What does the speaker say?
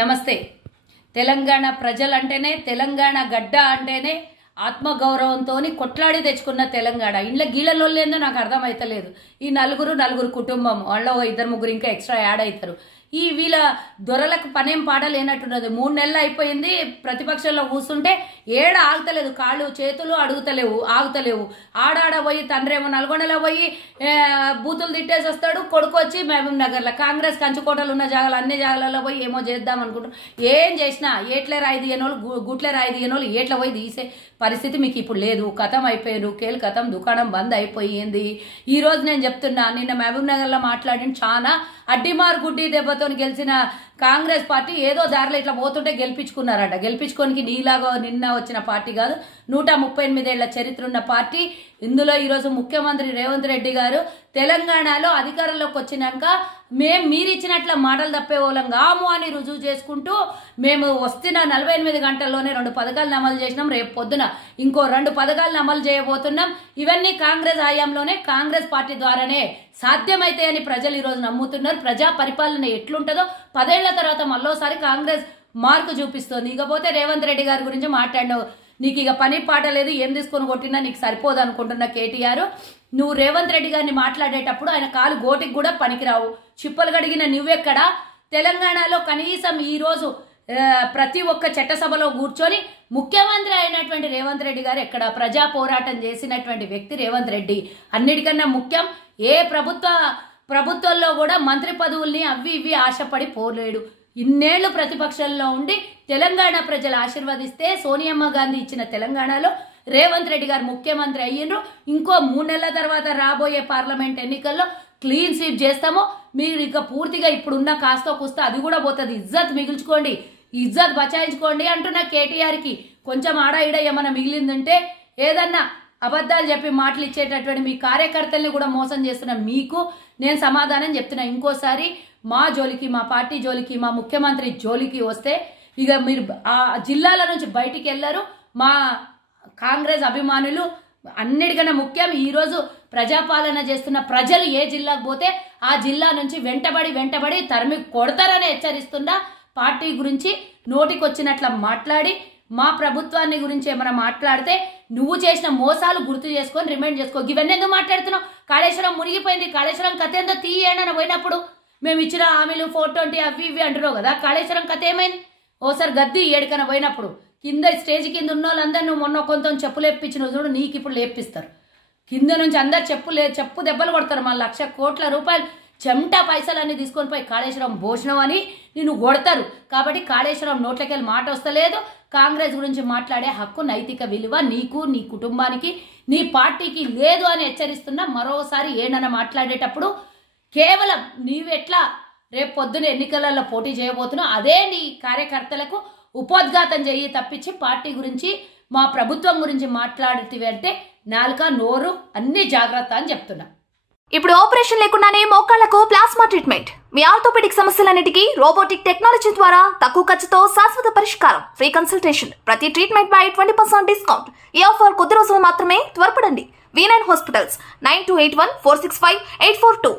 నమస్తే. తెలంగాణ ప్రజలంటేనే, తెలంగాణ గడ్డ అంటేనే ఆత్మగౌరవంతోని కొట్లాడి తెచ్చుకున్న తెలంగాణ. ఇంట్లో గీళ్ళలోళ్ళేందో నాకు అర్థమైతలేదు. ఈ నలుగురు కుటుంబం, వాళ్ళ ఇద్దరు ముగ్గురు ఇంకా ఎక్స్ట్రా యాడ్ అవుతారు. ఈ వీళ్ళ దొరలకు పనేం పాడలేనట్టున్నది. 3 నెలలు అయిపోయింది ప్రతిపక్షంలో కూర్చుంటే ఏడ ఆగుతలేదు, కాళ్ళు చేతులు ఆగుతలేవు. ఆడాడ పోయి తండ్రేమో నల్గొండలో పోయి బూతులు తిట్టేసి వస్తాడు, కొడుకు వచ్చి మహబూబ్ నగర్లో కాంగ్రెస్ కంచుకోటలు ఉన్న జాగాలు అన్ని జాగాలలో పోయి ఏమో చేద్దాం అనుకుంటారు. ఏం చేసినా ఏట్లే రాయి తీయనోళ్ళు గుట్లే రాయి తీయనోళ్ళు ఏట్ల పోయి తీసే పరిస్థితి మీకు ఇప్పుడు లేదు. కథం అయిపోయారు, కేలు కథం, దుకాణం బంద్ అయిపోయింది. ఈ రోజు నేను చెప్తున్నా, నిన్న మహబూబ్ నగర్లో మాట్లాడిన చాలా అడ్డిమార్ గుడ్డి దెబ్బతో గెలిచిన కాంగ్రెస్ పార్టీ ఏదో దారిలో ఇట్లా పోతుంటే గెలిపించుకున్నారట. గెలిపించుకోనికి నీలాగా నిన్న వచ్చిన పార్టీ కాదు, 138 ఏళ్ల చరిత్ర ఉన్న పార్టీ. ఇందులో ఈరోజు ముఖ్యమంత్రి రేవంత్ రెడ్డి గారు తెలంగాణలో అధికారంలోకి వచ్చినాక మీరిచ్చినట్ల మాటలు తప్పేవాళ్ళం కాము అని రుజువు చేసుకుంటూ మేము వస్తున్న 48 గంటల్లోనే 2 పథకాలను అమలు చేసినాం. రేపు పొద్దున ఇంకో 2 పథకాలను అమలు చేయబోతున్నాం. ఇవన్నీ కాంగ్రెస్ హయాంలోనే, కాంగ్రెస్ పార్టీ ద్వారానే సాధ్యమైతే అని ప్రజలు ఈరోజు నమ్ముతున్నారు. ప్రజా పరిపాలన ఎట్లుంటుందో 10 ఏళ్ల తర్వాత మళ్ళోసారి కాంగ్రెస్ మార్కు చూపిస్తుంది. ఇకపోతే రేవంత్ రెడ్డి గారి గురించి మాట్లాడినావు. నీకు ఇక పని పాట లేదు, ఏం తీసుకొని కొట్టినా నీకు సరిపోదు అనుకుంటున్న కేటీఆర్. నువ్వు రేవంత్ రెడ్డి గారిని మాట్లాడేటప్పుడు ఆయన కాలు గోటికి కూడా పనికిరావు. చిప్పలు గడిగిన నువ్వెక్కడా? తెలంగాణలో కనీసం ఈరోజు ప్రతి ఒక్క చట్టసభలో కూర్చొని ముఖ్యమంత్రి అయినటువంటి రేవంత్ రెడ్డి గారు ఎక్కడ? ప్రజా పోరాటం చేసినటువంటి వ్యక్తి రేవంత్ రెడ్డి. అన్నిటికన్నా ముఖ్యం, ఏ ప్రభుత్వంలో కూడా మంత్రి పదవుల్ని అవి ఇవి ఆశపడి పోలేడు. ఇన్నేళ్లు ప్రతిపక్షంలో ఉండి తెలంగాణ ప్రజలు ఆశీర్వదిస్తే సోనియమ్మ గాంధీ ఇచ్చిన తెలంగాణలో రేవంత్ రెడ్డి గారు ముఖ్యమంత్రి అయ్యిండ్రు. ఇంకో 3 నెలల తర్వాత రాబోయే పార్లమెంట్ ఎన్నికల్లో క్లీన్ స్వీప్ చేస్తామో. మీరు ఇక పూర్తిగా ఇప్పుడున్న కాస్తో కూస్తో అది కూడా పోతుంది. ఇజ్జత్ మిగుల్చుకోండి, ఇజ్జత్ బచాయించుకోండి అంటున్న కేటీఆర్కి కొంచెం ఆడ ఈడ ఏమన్నా మిగిలిందంటే, ఏదన్నా అబద్ధాలు చెప్పి మాటలు ఇచ్చేటటువంటి మీ కార్యకర్తల్ని కూడా మోసం చేస్తున్న మీకు నేను సమాధానం చెప్తున్నా. ఇంకోసారి మా జోలికి, మా పార్టీ జోలికి, మా ముఖ్యమంత్రి జోలికి వస్తే ఇక మీరు ఆ జిల్లాల నుంచి బయటికి వెళ్ళరు. మా కాంగ్రెస్ అభిమానులు అన్నిటికన్నా ముఖ్యం, ఈరోజు ప్రజాపాలన చేస్తున్న ప్రజలు ఏ జిల్లాకు పోతే ఆ జిల్లా నుంచి వెంటబడి తరిమి కొడతారని హెచ్చరిస్తున్నా. పార్టీ గురించి నోటికొచ్చినట్ల మాట్లాడి మా ప్రభుత్వాన్ని గురించి ఏమైనా మాట్లాడితే నువ్వు చేసిన మోసాలు గుర్తు చేసుకొని రిమైండ్ చేసుకో. ఇవన్నీ ఎందుకు మాట్లాడుతున్నావు? కాళేశ్వరం మునిగిపోయింది, కాళేశ్వరం కథ ఏందో తీయండి పోయినప్పుడు మేము ఇచ్చిన హామీలు 420 అవి ఇవి అంటున్నావు కదా. కాళేశ్వరం కథ ఏమైంది? ఓసారి గద్ది ఏడుకన పోయినప్పుడు కింద స్టేజ్ కింద ఉన్న వాళ్ళందరూ నువ్వు మొన్న కొంత చెప్పులు లేపించిన చూడు, నీకు ఇప్పుడు లేపిస్తారు. కింద నుంచి అందరు చెప్పు దెబ్బలు కొడతారు. మా 1,00,000 కోట్ల రూపాయలు చెమటా పైసలన్నీ తీసుకొని పోయి కాళేశ్వరం భోజనం అని నిన్ను కొడతారు. కాబట్టి కాళేశ్వరం నోట్లకెళ్ళి మాట వస్తలేదు. కాంగ్రెస్ గురించి మాట్లాడే హక్కు, నైతిక విలువ నీకు, నీ కుటుంబానికి, నీ పార్టీకి లేదు అని హెచ్చరిస్తున్నా. మరోసారి ఏనన్నా మాట్లాడేటప్పుడు కేవలం నీవెట్లా రేపు పొద్దున ఎన్నికలలో పోటీ చేయబోతున్నావు అదే నీ కార్యకర్తలకు ఉపోద్ఘాతం చేయి తప్పించి పార్టీ గురించి, మా ప్రభుత్వం గురించి మాట్లాడితే అంటే నాలుక నోరు అన్ని జాగ్రత్త అని చెప్తున్నా. ఇప్పుడు ఆపరేషన్ లేకుండానే మోకాళ్లకు ప్లాస్మా ట్రీట్మెంట్. మీ ఆర్థోపెడిక్ సమస్యలన్నిటికీ రోబోటిక్ టెక్నాలజీ ద్వారా తక్కువ ఖర్చుతో శాశ్వత పరిష్కారం. ఫ్రీ కన్సల్టేషన్, ప్రతి ట్రీట్మెంట్ పై 20% డిస్కౌంట్. ఈ ఆఫర్ కొద్ది రోజులు మాత్రమే. త్వరపడండి. V9 hospitals 9281465842.